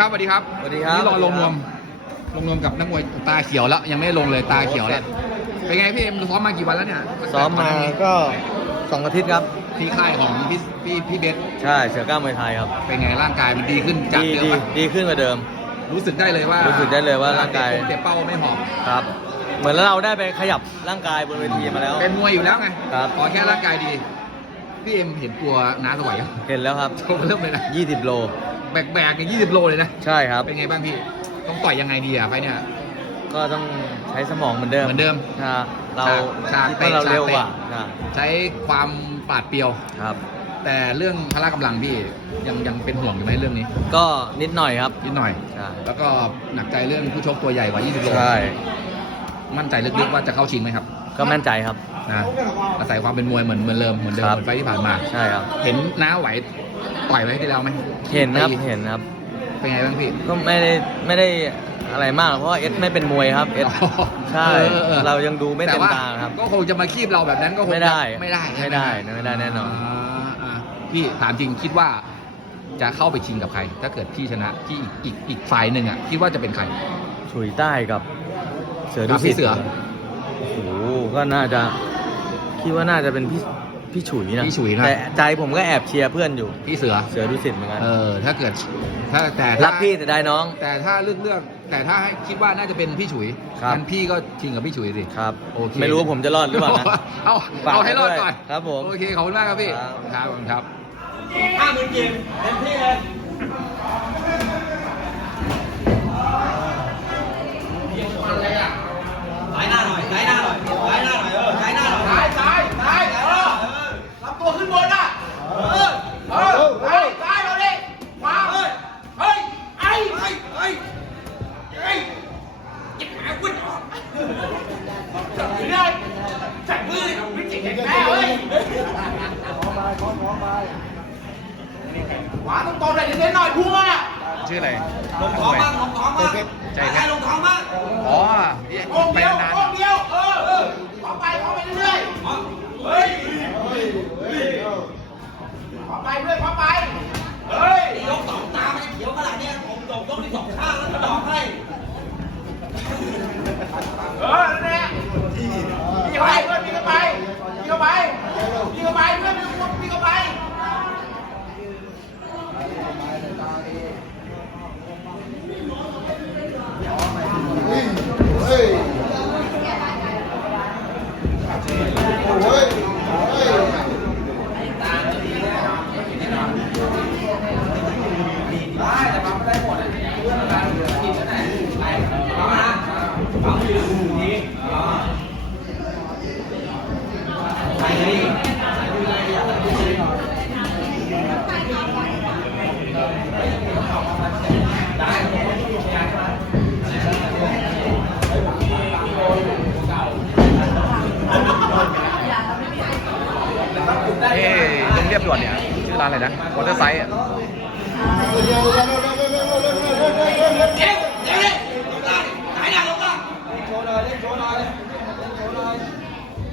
ครับสวัสดีครับสวัสดีครับนี่รอลงนวม ลงนวมกับนักมวยตาเขียวแล้ว ยังไม่ลงเลยตาเขียวแล้ว เป็นไงพี่เอ็มซ้อมมากี่วันแล้วเนี่ยซ้อมมาก็สองอาทิตย์ครับที่ค่ายของพี่พี่พี่เบสใช่เสือก้าวมวยไทยครับ เป็นไงร่างกายมันดีขึ้นจากดีเดิมดีปะดีขึ้นกว่าเดิม รู้สึกได้เลยว่ารู้สึกได้เลยว่าร่างกายเตะเป้าไม่หอบครับ เหมือนเราได้ไปขยับร่างกายบนเวทีมาแล้ว เป็นมวยอยู่แล้วไงครับขอแค่ร่างกายดีพี่เอ็มเห็นตัวน้าสวัยยังเห็นแล้วครับโชว์เริ่มเลยนะ20โล แบกแบกๆเนี่ยยี่สิบโลเลยนะใช่ครับ เป็นไงบ้างพี่ ต้องต่อยยังไงดีอะไฟเนี่ย ก็ต้องใช้สมองเหมือนเดิมเหมือนเดิมใช่เราฉากคิดว่าเราเตะเร็วกว่าฉากเตะใช่ใช้ความปราดเปรียวครับ แต่เรื่องพละกำลังพี่ยังยังเป็นห่วงอยู่ไหมเรื่องนี้ ก็นิดหน่อยครับ นิดหน่อย ใช่ แล้วก็หนักใจเรื่องผู้ชกตัวใหญ่กว่า 20โลใช่ มั่นใจลึกๆว่าจะเข้าชิงไหมครับ ก็มั่นใจครับนะอาศัยความเป็นมวยเหมือนเหมือนเดิมเหมือนเดิมครับ เหมือนไฟล์ที่ผ่านมา ใช่ครับ เห็นน้าไหว ต่อยไว้ที่แล้วไหมเห็นครับตีเห็นครับ เป็นไงบ้างพี่ ก็ไม่ได้ไม่ได้อะไรมากหรอกเพราะว่าเอสไม่เป็นมวยครับเอสใช่ออออ เรายังดูไม่เต็มแต่ว่าตาครับ ก็คงจะมาคีบเราแบบนั้นก็คงไม่ได้จะไม่ได้ใช่หไม่ได้ไม่ได้แน่นอนาอ่าพี่ถามจริงคิดว่าจะเข้าไปชิงกับใคร ถ้าเกิดพี่ชนะที่อีกอีกอีกฝ่ายหนึ่งอะคิดว่าจะเป็นใครฉุยใต้กับ เสือครัดุบสิพี่ตเสือ โอ้โหก็น่าจะ คิดว่าน่าจะเป็นพี่ พี่ฉุยนะพี่ฉุยนะ แต่ใจผมก็แอบเชียร์เพื่อนอยู่ พี่เสือ เสือดุสิตเหมือนกัน เออ ถ้าเกิด ถ้าแต่ถ้ารักพี่แต่ได้น้อง แต่ถ้าเลือกเลือก แต่ถ้าให้คิดว่าน่าจะเป็นพี่ฉุยครับ งั้นพี่ก็ชิงกับพี่ฉุยสิ ครับ โอเค ไม่รู้ว่าผมจะรอดหรือเปล่านะ เอาฝากเอาให้รอดไว้ด้วยก่อนครับผมโอเค ขอบคุณมากครับพี่ ครับ ครับผมครับ ห้าหมื่นกิมเต็มที่เลย ซ้ายหน้าหน่อยซ้ายหน้าหน่อยซ้ายหน้าหน่อย เออซ้ายหน้าหน่อย ซ้ายซ้ายซ้ายเออลำตัวขึ้นบนอะ เออ เออซ้ายซ้ายเราดิขวาเฮ้ย เฮ้ย ไอ้เฮ้ยเฮ้ยเฮ้ยจิบหมาวิ่งออกจับมือได้จับมือไม่จิกแข็งแน่เฮ้ย ขวาต้องตรงๆหน่อยเด่นๆหน่อยพุ่งอะชื่ออะไรลงท้องบ้างลงท้องบ้างใจเพชรลงท้องบ้าง เอ๊ะเรียบด่วนเนี่ยชื่อร้านอะไรนะมอเตอร์ไซค์อะ